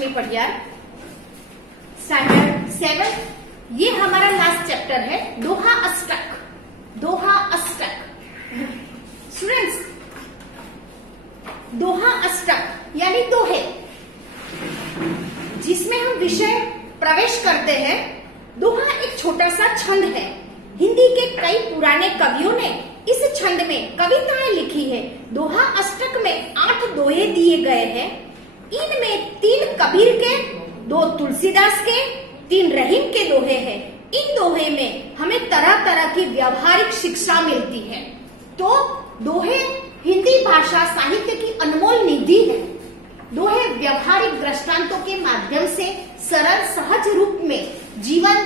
Lakshmi Padhiyar, standard 7। ये हमारा last chapter है, दोहा अष्टक। दोहा अष्टक स्टूडेंट्स, दोहा अष्टक यानी दोहे, जिसमें हम विषय प्रवेश करते हैं। दोहा एक छोटा सा छंद है। हिंदी के कई पुराने कवियों ने इस छंद में कविताएं लिखी है। दोहा अष्टक में 8 दोहे दिए गए हैं। इनमें 3 कबीर के, 2 तुलसीदास के, 3 रहीम के दोहे हैं। इन दोहे में हमें तरह तरह की व्यवहारिक शिक्षा मिलती है। तो दोहे हिंदी भाषा साहित्य की अनमोल निधि है। दोहे व्यवहारिक दृष्टांतों के माध्यम से सरल सहज रूप में जीवन,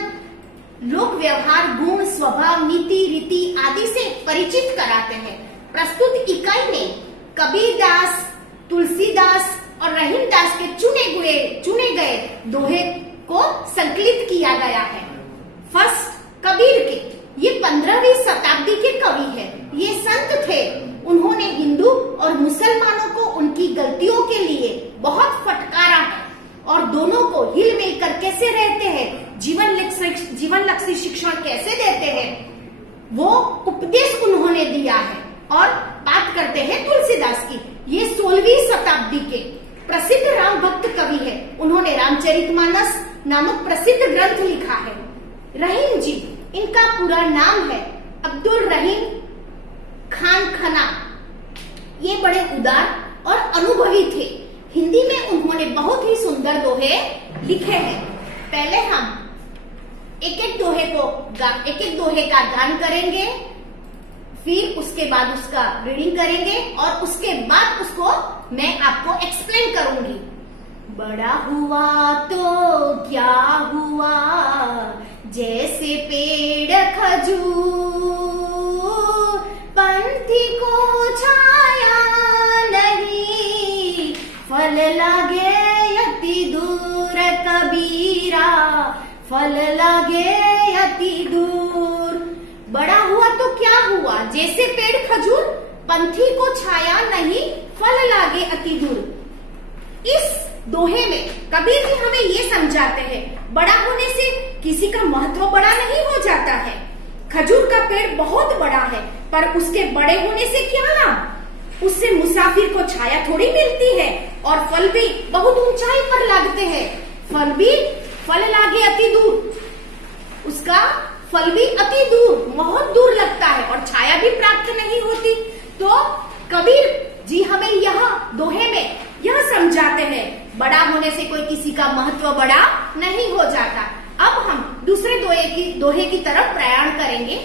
लोक व्यवहार, गुण, स्वभाव, नीति, रीति आदि से परिचित कराते हैं। प्रस्तुत इकाई में कबीरदास, तुलसीदास और रहीमदास के चुने गए दोहे को संकलित किया गया है। फर्स्ट, कबीर के, ये 15वीं शताब्दी के कवि है। ये संत थे। उन्होंने हिंदू और मुसलमानों को उनकी गलतियों के लिए बहुत फटकारा है और दोनों को हिल मिल कर कैसे रहते हैं, जीवन लक्ष्य शिक्षण कैसे देते हैं, वो उपदेश उन्होंने दिया है। और बात करते हैं तुलसीदास की। ये 16वीं शताब्दी के प्रसिद्ध राम भक्त कवि है। उन्होंने रामचरितमानस नामक प्रसिद्ध ग्रंथ लिखा है। रहीम जी, इनका पूरा नाम है अब्दुल रहीम खान खना। ये बड़े उदार और अनुभवी थे। हिंदी में उन्होंने बहुत ही सुंदर दोहे लिखे हैं। पहले हम एक एक दोहे का गान करेंगे, फिर उसके बाद उसका रीडिंग करेंगे और उसके बाद उसको मैं आपको एक्सप्लेन करूंगी। बड़ा हुआ तो क्या हुआ, जैसे पेड़ खजूर, पंथी को छाया नहीं, फल लागे अति दूर कबीरा, फल लागे अति दूर। बड़ा हुआ तो क्या हुआ, जैसे पेड़ खजूर, पंथी को छाया नहीं, फल लागे अति दूर। इस दोहे में कबीर जी हमें ये समझाते हैं, बड़ा होने से किसी का महत्व बड़ा नहीं हो जाता है। खजूर का पेड़ बहुत बड़ा है, पर उसके बड़े होने से क्या लाभ? उससे मुसाफिर को छाया थोड़ी मिलती है और फल भी बहुत ऊंचाई पर लगते हैं। फल लागे अति दूर, उसका फल भी अति दूर, बहुत दूर लगता है और छाया भी प्राप्त नहीं होती। तो कबीर जी हमें यह दोहे में यह समझाते हैं, बड़ा होने से कोई किसी का महत्व बड़ा नहीं हो जाता। अब हम दूसरे दोहे की तरफ प्रयाण करेंगे।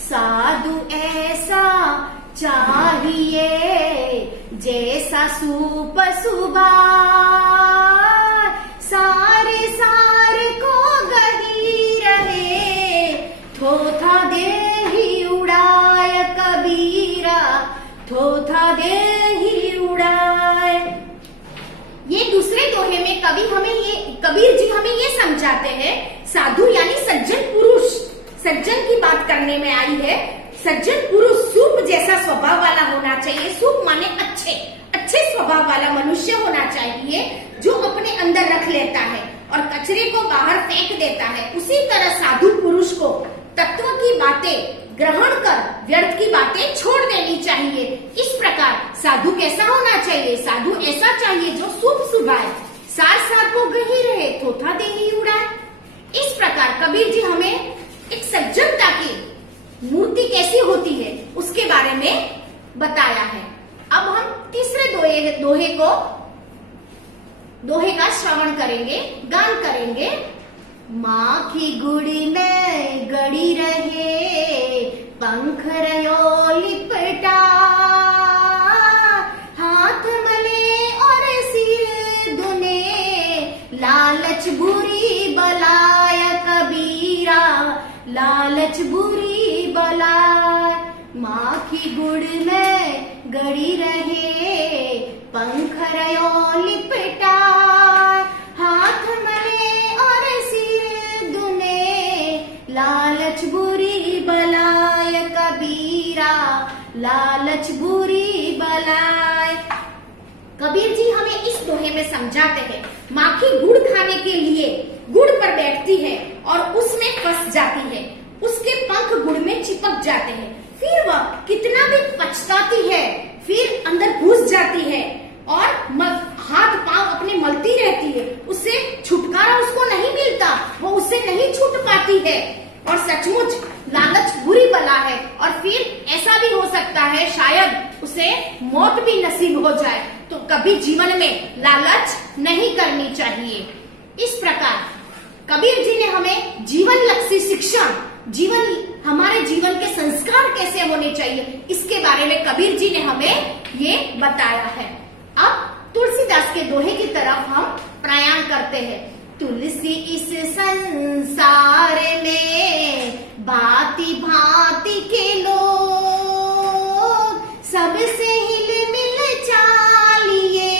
साधु ऐसा चाहिए जैसा सूप सुबह, सारे को गही रहे, थोथा दे ही उड़ाए कबीरा, थोथा दे ही उड़ाए। ये दूसरे दोहे में कबीर जी हमें ये समझाते हैं, साधु यानी सज्जन पुरुष, सज्जन की बात करने में आई है। सज्जन पुरुष सूप जैसा स्वभाव वाला होना चाहिए। सूप माने अच्छे स्वभाव वाला मनुष्य होना चाहिए, जो अपने अंदर रख लेता है और कचरे को बाहर फेंक देता है। उसी तरह साधु पुरुष को तत्व की बातें ग्रहण कर व्यर्थ की बातें छोड़ देनी चाहिए। इस प्रकार साधु कैसा होना चाहिए? साधु ऐसा चाहिए जो सूप सुभाए, सार को गही रहे, थोथा दे ही उड़ाए। इस प्रकार कबीर जी हमें एक सज्जनता की मूर्ति कैसी होती है उसके बारे में बताया है। अब हम तीसरे दोहे का श्रवण करेंगे, गान करेंगे। माँ की गुड़ी में गड़ी रहे, पंख रयो लिपटा, हाथ मले और सिर दुने, लालच बुरी बलाय कबीरा, लालच बुरी बलाय। माँ की गुड़ में गड़ी रहे, पंख रयो लिपटा, हाथ मले और सिर दुने, लालच बुरी बलाय कबीरा, लालच बुरी बलाय। कबीर जी हमें इस दोहे में समझाते हैं, माखी गुड़ खाने के लिए गुड़ पर बैठती है और उसमें फंस जाती है। उसके पंख गुड़ में चिपक जाते हैं। फिर वह कितना भी पछताती है, फिर अंदर घुस जाती है और हाथ पांव अपने मलती रहती है। उससे छुटकारा उसको नहीं मिलता, वो उससे नहीं छूट पाती है। और सचमुच लालच बुरी बला है। और फिर ऐसा भी हो सकता है शायद उसे मौत भी नसीब हो जाए। तो कभी जीवन में लालच नहीं करनी चाहिए। इस प्रकार कबीर जी ने हमें जीवन लक्ष्य शिक्षा, हमारे जीवन के संस्कार कैसे होने चाहिए, इसके बारे में कबीर जी ने हमें ये बताया है। अब तुलसीदास के दोहे की तरफ हम प्रयाण करते हैं। तुलसी इस संसार में भांति भांति के लोग, सबसे हिल मिल चालिए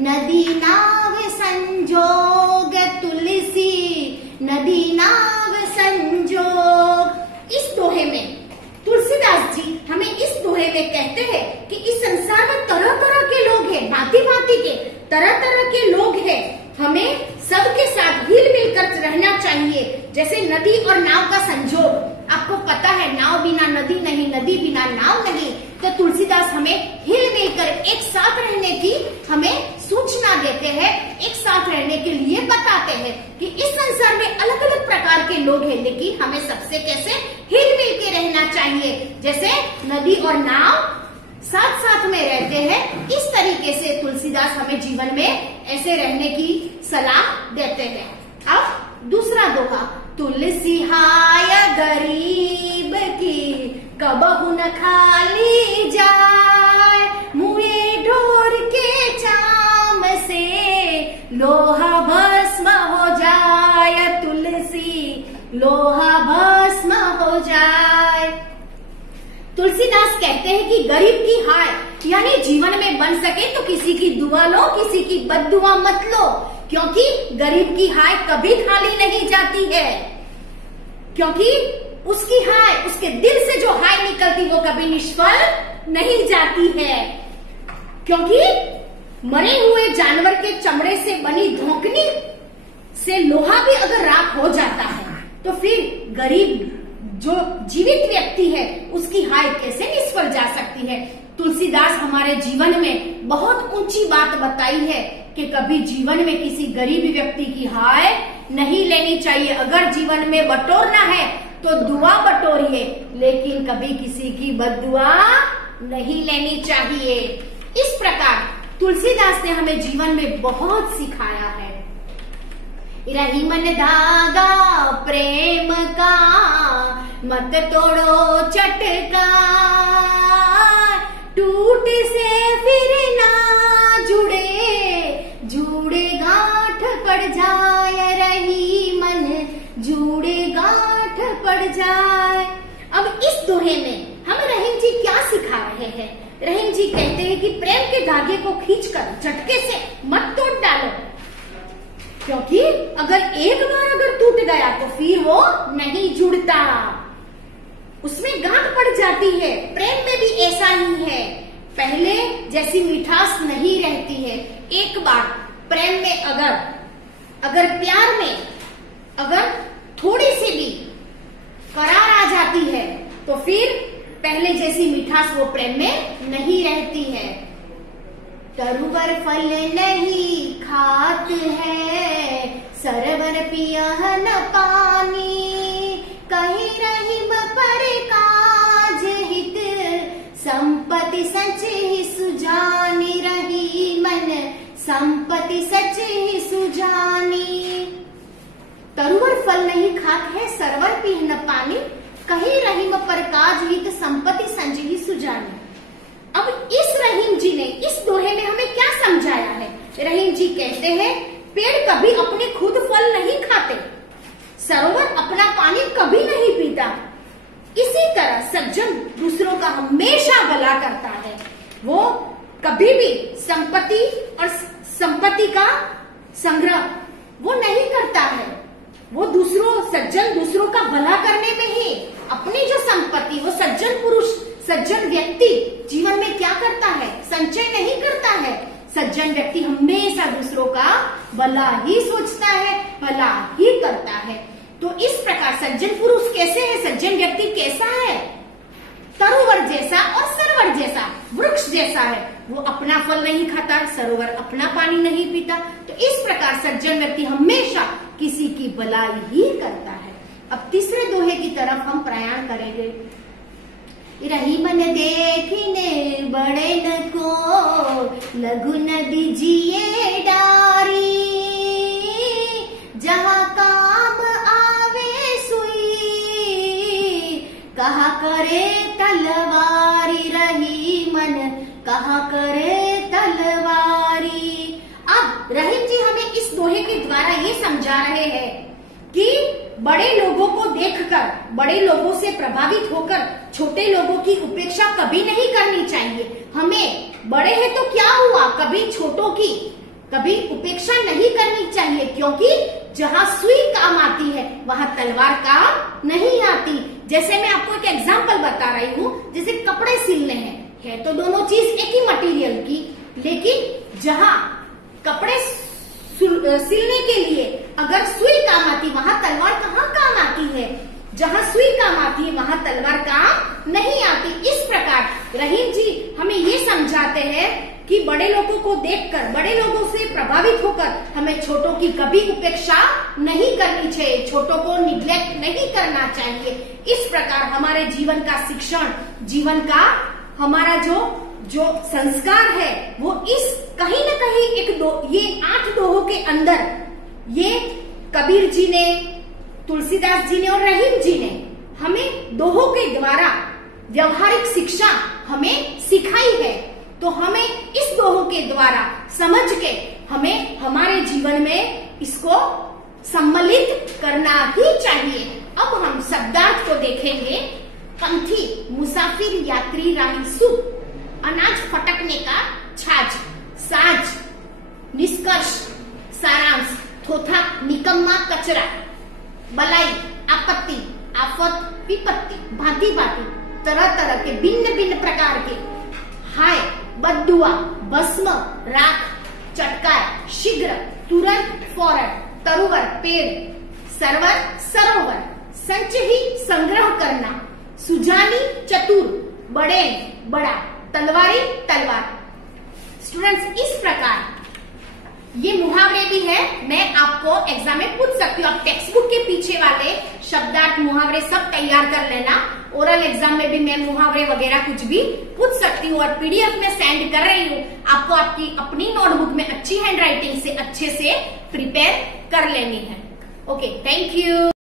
नदी नाव संजोग। तुलसी नदी नाव संजोग। इस दोहे में तुलसीदास जी हमें इस दोहे में कहते हैं कि इस संसार में तरह तरह के लोग हैं, भांति भांति के तरह तरह के लोग हैं। हमें सबके साथ हिल मिलकर रहना चाहिए। जैसे नदी और नाव का संजोग, आपको पता है नाव बिना नदी नहीं, नदी बिना नाव नहीं। तो तुलसीदास हमें हिल मिलकर एक साथ रहने की हमें सूचना देते हैं, एक साथ रहने के लिए बताते हैं कि इस संसार में अलग अलग प्रकार के लोग हैं, लेकिन हमें सबसे कैसे हिल मिल के रहना चाहिए। जैसे नदी और नाव साथ साथ में रहते हैं, इस तरीके से तुलसीदास हमें जीवन में ऐसे रहने की सलाह देते हैं। अब दूसरा दोहा। तुलसी हाय गरीब की कबहु न खाली जाए, मुए ढोर के चाम से लोहा भस्म हो जाए। तुलसी लोहा भस्म हो जाए। तुलसीदास कहते हैं कि गरीब की हाय, यानी जीवन में बन सके तो किसी की दुआ लो, किसी की बद्दुआ मत लो, क्योंकि गरीब की हाय कभी खाली नहीं जाती है। क्योंकि उसकी हाय, उसके दिल से जो हाय निकलती वो कभी निष्फल नहीं जाती है। क्योंकि मरे हुए जानवर के चमड़े से बनी धोकनी से लोहा भी अगर राख हो जाता है तो फिर गरीब जो जीवित व्यक्ति है उसकी हाय कैसे निष्फल जा सकती है। तुलसीदास हमारे जीवन में बहुत ऊंची बात बताई है कि कभी जीवन में किसी गरीब व्यक्ति की हाय नहीं लेनी चाहिए। अगर जीवन में बटोरना है तो दुआ बटोरिए, लेकिन कभी किसी की बद्दुआ नहीं लेनी चाहिए। इस प्रकार तुलसीदास ने हमें जीवन में बहुत सिखाया है। रही मन धागा प्रेम का, मत तोड़ो चटका, टूट से फिर ना जुड़े, जुड़े गांठ पड़ जाए। रही मन जुड़े गांठ पड़ जाए। अब इस दोहे में हम रहीम जी क्या सिखा रहे हैं? रहीम जी कहते हैं कि प्रेम के धागे को खींचकर झटके से मत तोड़ डालो, क्योंकि अगर एक बार अगर टूट गया तो फिर वो नहीं जुड़ता, उसमें गांठ पड़ जाती है। प्रेम में भी ऐसा ही है, पहले जैसी मिठास नहीं रहती है। एक बार प्रेम में अगर प्यार में अगर थोड़ी सी भी करार आ जाती है तो फिर पहले जैसी मिठास वो प्रेम में नहीं रहती है। तरुवर फल नहीं खात है, सरवर पिया न पानी, कहीं रहीम पर काज हित, संपत्ति सच ही सुजानी। रही मन संपत्ति सच ही सुजानी। तरुवर फल नहीं खात है, सरवर पिया न पानी, कहीं रहीम पर काज हित, संपत्ति संजही सुजानी। अब इस रहीम जी ने इस दोहे में हमें क्या समझाया है? रहीम जी कहते हैं पेड़ कभी अपने खुद फल नहीं खाते, सरोवर अपना पानी कभी नहीं पीता, इसी तरह सज्जन दूसरों का हमेशा भला करता है। वो कभी भी संपत्ति और संपत्ति का संग्रह वो नहीं करता है। वो सज्जन दूसरों का भला करने में ही अपनी जो संपत्ति, वो सज्जन पुरुष, सज्जन व्यक्ति जीवन में क्या करता है? संचय नहीं करता है। सज्जन व्यक्ति हमेशा दूसरों का भला ही सोचता है, भला ही करता है। तो इस प्रकार सज्जन पुरुष कैसे है, सज्जन व्यक्ति कैसा है? तरुवर जैसा और सरोवर जैसा, वृक्ष जैसा है। वो अपना फल नहीं खाता, सरोवर अपना पानी नहीं पीता। तो इस प्रकार सज्जन व्यक्ति हमेशा किसी की भलाई ही करता है। अब तीसरे दोहे की तरफ हम प्रयाण करेंगे। रही मन देखने बड़े न को, लघु नदी जिए डारी, जहाँ काम आवे सुई, कहा करे तलवारी। रही मन कहा करे तलवारी। अब रहीम जी हमें इस दोहे के द्वारा ये समझा रहे हैं कि बड़े लोगों को देखकर, बड़े लोगों से प्रभावित होकर छोटे लोगों की उपेक्षा कभी नहीं करनी चाहिए। हमें बड़े हैं तो क्या हुआ, कभी छोटों की कभी उपेक्षा नहीं करनी चाहिए, क्योंकि जहाँ सुई काम आती है वहाँ तलवार काम नहीं आती। जैसे मैं आपको एक एग्जांपल बता रही हूँ, जैसे कपड़े सिलने हैं, है तो दोनों चीज एक ही मटेरियल की, लेकिन जहाँ कपड़े सिलने के लिए अगर सुई काम आती, वहाँ तलवार कहाँ काम आती है? जहाँ सुई काम आती है वहाँ तलवार काम नहीं आती। इस प्रकार रहीम जी हमें ये समझाते हैं कि बड़े लोगों को देखकर, बड़े लोगों से प्रभावित होकर हमें छोटों की कभी उपेक्षा नहीं करनी चाहिए, छोटों को निग्लेक्ट नहीं करना चाहिए। इस प्रकार हमारे जीवन का शिक्षण, जीवन का हमारा जो संस्कार है वो इस कहीं न कहीं ये 8 दोहों के अंदर, ये कबीर जी ने, तुलसीदास जी ने और रहीम जी ने हमें दोहों के द्वारा व्यवहारिक शिक्षा हमें सिखाई है। तो हमें इस दोहों के द्वारा समझ के हमें हमारे जीवन में इसको सम्मिलित करना ही चाहिए। अब हम शब्दार्थ को देखेंगे। पंथी, मुसाफिर, यात्री, राही, सुख, अनाज फटकने का छाछ, साज, निष्कर्ष, सारांश, थोथा, निकम्मा, कचरा, बलाई, आपत्ति, आफत, विपत्ति, भांति भांति, तरह तरह के भिन्न भिन्न प्रकार के, हाय, बद्दुआ, भस्म, राख, चटकार, शीघ्र, तुरंत, फौरन, तरुवर, पेड़, सरवर, सरोवर, संचही, संग्रह करना, सुजानी, चतुर, बड़े, बड़ा, तलवारी, तलवार। स्टूडेंट्स इस प्रकार ये मुहावरे भी है, मैं आपको एग्जाम में पूछ सकती हूँ। आप टेक्स्ट बुक के पीछे वाले शब्दार्थ, मुहावरे सब तैयार कर लेना। ओरल एग्जाम में भी मैं मुहावरे वगैरह कुछ भी पूछ सकती हूँ और पीडीएफ में सेंड कर रही हूँ। आपको आपकी अपनी नोटबुक में अच्छी हैंड राइटिंग से अच्छे से प्रिपेयर कर लेनी है। Okay, thank you.